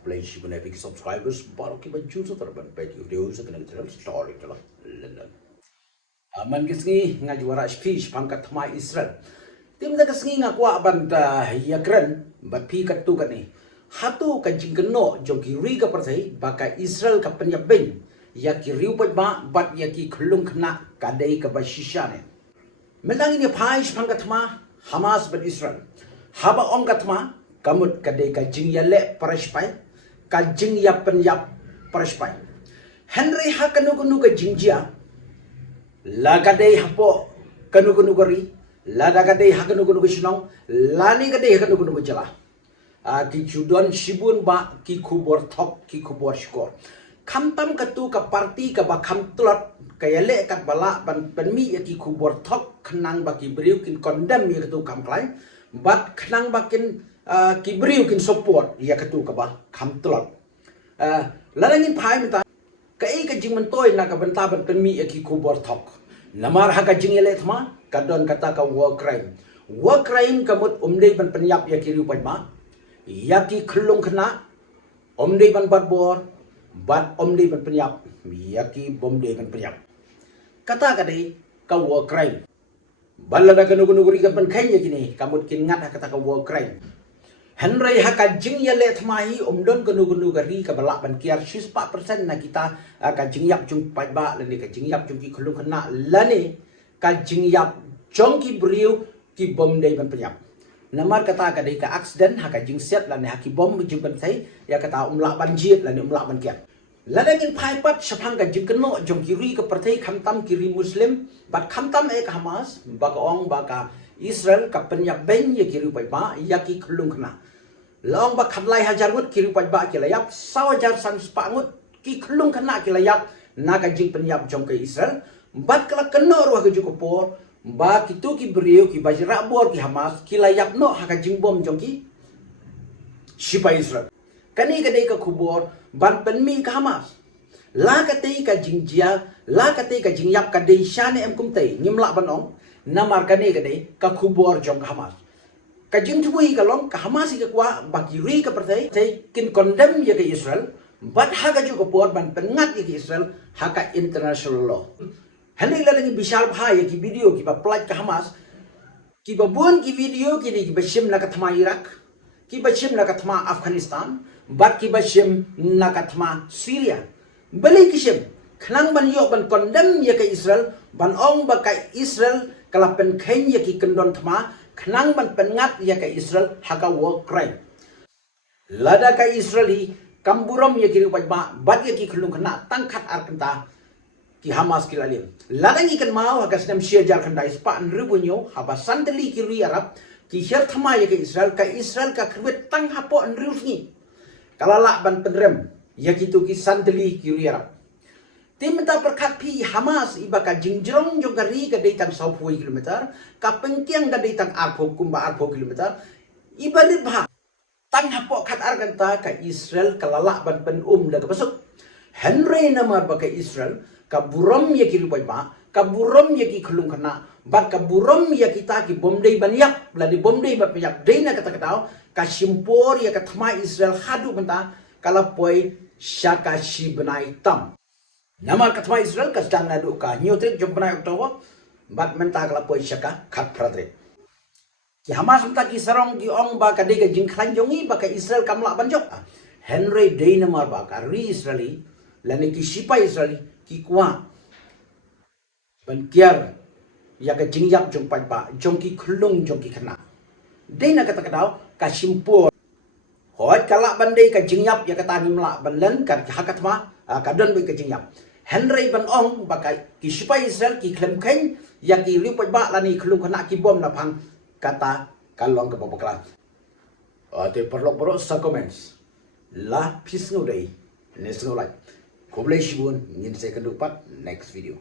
Play si mana bagi subscribers baru kita jual terban page video sekarang kita story telah London. Aman kisni ngaji wara speech pangkat ma Israel. Tim dah kisni ngaku aban ya keren bat pi katu kan ni. Hatu kan jingkeno jongki riga pertai baka Israel ka penyabeng ya ki riu ba bat ya ki khulung khna kadai ka basishane. Melang ini pais pangkat ma Hamas bat Israel. Haba ong katma kamut kadai ka jing ya le paraspai kajing ya penyap paraspai. Henry ha kanu ka jingjia lagadai hapo kanu gari ladagadai ha kanu sinong lani gadai ha kanu jala. Ki judon shibun ba ki kubor thok ki kubor skor. Kamtam katu ka parti ka ba kamtulat kayale kat bala ban penmi ya ki kubor thok khnang ba ki beriu kin condemn ya katu kamklai bat khnang ba kin ki beriu kin support ya katu ka ba kamtulat. Lalangin pai minta kai ka jing mentoi na ka benta ban penmi ya ki kubor thok. Namar ha ka jing yele thma kadon kata ka war crime. War crime kamut umdei ban penyap ya ki riu ba yaki khulung khna omdei ban bat bor bat omdei ban penyap yaki bomdei ban penyap kata kadai ka war crime balada kanu guri ka ban khain yakini kamut kin ngat kata ka war crime henry haka jing ya le thmai omdon kanu gari ka balak ban kiar 4% na kita ka jing yap jung pai ba lani ka jing yap jung ki khulung khna lani ka jing yap jong ki briu ki bomdei ban penyap. Namar kata kadai ka accident haka jing set lani haki bom jing ban thai ya kata umlak ban jit lani umlak ban kiat ladangin phai pat sapang ka jing keno jong kiri ka perthai khamtam kiri muslim bat khamtam ek Hamas baka ong baka Israel ka penyap ben ya kiri pai ba ya ki khulung khna long ba khatlai hajar ngut kiri pai ba kilayap sawajar san spangut ki khulung khna kilayap naga jing penyap jong ka Israel bat kala keno ruah ka jukopor ba kitu ki beriu ki bajra bor ki Hamas ki layak no haka jing bom jong ki sipa Israel kani kadai ka kubor ban penmi ka Hamas la kadai ka jingjia la kadai ka jingyap kadai shane em kumtai ngimla banong namar kani kadai ka kubor jong ka Hamas ka jing thui ka long ka Hamas ka kwa bakiri ka pertai tai kin condemn ya ka Israel bat haka ju kubor ban pengat ya ka Israel haka international law. Henry ladang bishal bhai ki video ki ba plat ka Hamas ki ba bun ki video ki ni ba shim na ka thma Iraq ki ba shim na ka thma Afghanistan bat ki ba shim na ka thma Syria bali ki shim khnang ban yo ban condemn ya ka Israel ban ong ba ka Israel kala pen khain ya ki kendon thma khnang ban pengat ya ka Israel haka war crime lada ka Israeli kamburam ya ki ba bat ya ki khulung khna tangkhat ar kanta ki Hamas ki lalim ladang ikan mau hagas nam shia jar khandai spa nribunyo haba santeli ki ri arab ki her thama ya ka Israel ka krwet tang hapo nrusni kalala ban penrem ya kitu ki santeli ki ri arab timta perkat pi Hamas iba ka jingjrong jogari ka dei tang 20 kilometer ka pengkiang ka dei tang 8 kilometer iba libha tang hapo khat arganta ka Israel kalala ban pen da ka pasuk Henry namar ba ka Israel kaburam ya ki ribai ba kaburam ya ki khulung khana bat kaburam ya kita ki bomdei banyak ladi bomdei ba banyak deina kata kata ka simpor ya ka thma Israel hadu banta kala poi shaka shi banai tam namar ka thma Israel ka sedang nadu ka nyotre jom banai oktober bat menta kala poi shaka khat pradre ki Hamas menta ki sarong ki ong ba ka de ka jing khlanjongi ba ka Israel kamla banjok Henry deina mar ba ka ri Israeli lani ki sipa Israeli ki kwa ban kiar ya ka jingyap jong pai ba jong ki khulung jong ki khana deina kata kadau ka simpur hoi kala bandai ka jingyap ya kata nimla ban len ka hakatma ka don bi ka jingyap Henry ban ong ba ka ki sipa Israel ki klem khain ya ki riu pai ba lani khulung khana ki bom na phang kata kalong ka babakla te perlo sa comments la peace no day nesno like Koblai Shibun, ingin saya kedupat next video.